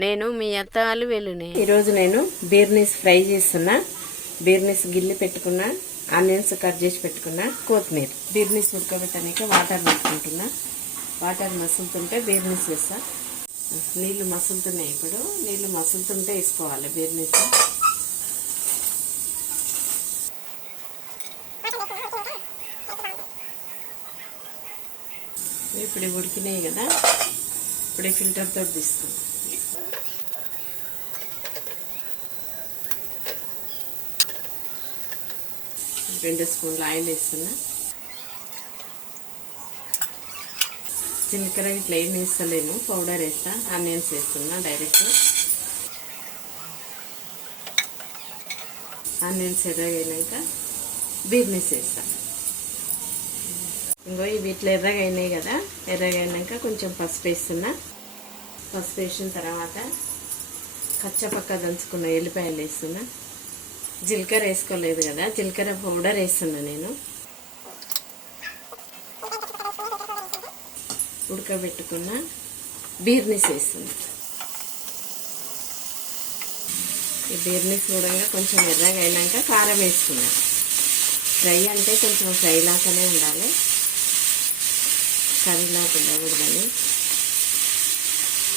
నేను మీ అత్త వెలునే. ఈరోజు నేను బీర్నీస్ ఫ్రై చేస్తున్నా. బీర్నీస్ గిల్లి పెట్టుకున్నా, ఆనియన్స్ కట్ చేసి పెట్టుకున్నా, కొత్తిమీర. బీర్నీస్ ఉడకబెట్టడానికి వాటర్ పెట్టుకుంటున్నా. వాటర్ మసులుతుంటే బీర్నీస్ వేస్తా. నీళ్లు మసులుతున్నాయి. ఇప్పుడు నీళ్లు మసులుతుంటే వేసుకోవాలి బీర్నీస్. ఇప్పుడు ఉడికినాయి కదా, ఇప్పుడు ఫిల్టర్తో తీస్తాం. 2 స్పూన్ల ఆయిల్ వేస్తున్నా. జీలకర్ర ఇట్లా ఏం వేస్తలేను, పౌడర్ వేస్తా. ఆనియన్స్ వేస్తున్నా డైరెక్ట్. ఆనియన్స్ ఎర్రగైనాక బీర్నీస్ వేస్తా. ఇంకో ఇవి ఇట్లా ఎర్రగా అయినాయి కదా, ఎర్రగైనాక కొంచెం పసుపు వేస్తున్నా. పసుపు వేసిన తర్వాత కచ్చపక్క దంచుకున్న ఎల్లిపాయలు వేస్తున్నా. జీలకర్ర వేసుకోలేదు కదా, జీలకర్ర పౌడర్ వేస్తున్నా నేను. ఉడకబెట్టుకున్న బీర్నీస్ వేస్తున్నా. ఈ బీర్నీస్ కూడా కొంచెం ఎర్రగా అయినాక కారం వేసుకున్నా. ఫ్రై అంటే కొంచెం ఫ్రై లాగానే ఉండాలి, కర్రీలాగా ఉండకూడదని.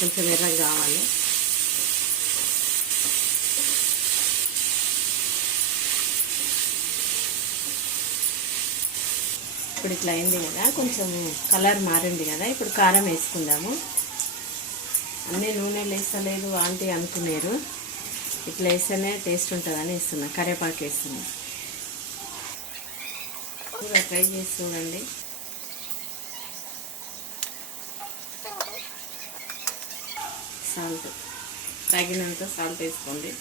కొంచెం ఎర్రగా కావాలి. ఇప్పుడు ఇట్లా అయింది కదా, కొంచెం కలర్ మారింది కదా. ఇప్పుడు కారం వేసుకుందాము. అన్నీ నూనెలు వేస్తలేదు ఆంటీ అనుకున్నారు. ఇట్లా వేస్తేనే టేస్ట్ ఉంటుందని వేస్తున్నా. కరివేపాకు వేస్తున్నా. కూడా ట్రై చేసి చూడండి. సాల్ట్ తగినంత సాల్ట్ వేసుకోండి.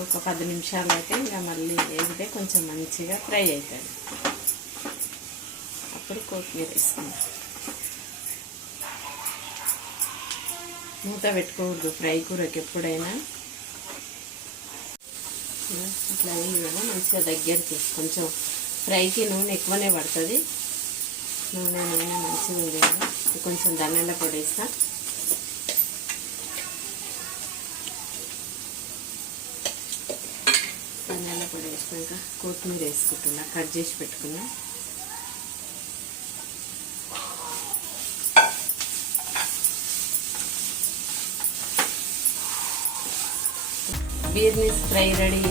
ఒక 10 నిమిషాలు అయితే ఇంకా మళ్ళీ వేగితే కొంచెం మంచిగా ఫ్రై అవుతుంది. అప్పుడు కొత్తిమీర వేసుకుందాం. మూత పెట్టుకోకూడదు ఫ్రై కూరకి ఎప్పుడైనా. ఇట్లా అయింది కదా, మంచిగా దగ్గరికి. కొంచెం ఫ్రైకి నూనె ఎక్కువనే పడుతుంది. నూనె మంచిగా ఉంది కదా. కొంచెం ధనియాల పొడి వేస్తా. ధనియాల పొడి వేసినాక కొత్తిమీర వేసుకుంటున్నా, కట్ చేసి పెట్టుకున్నా. బీర్నీస్ ఫ్రై రెడీ.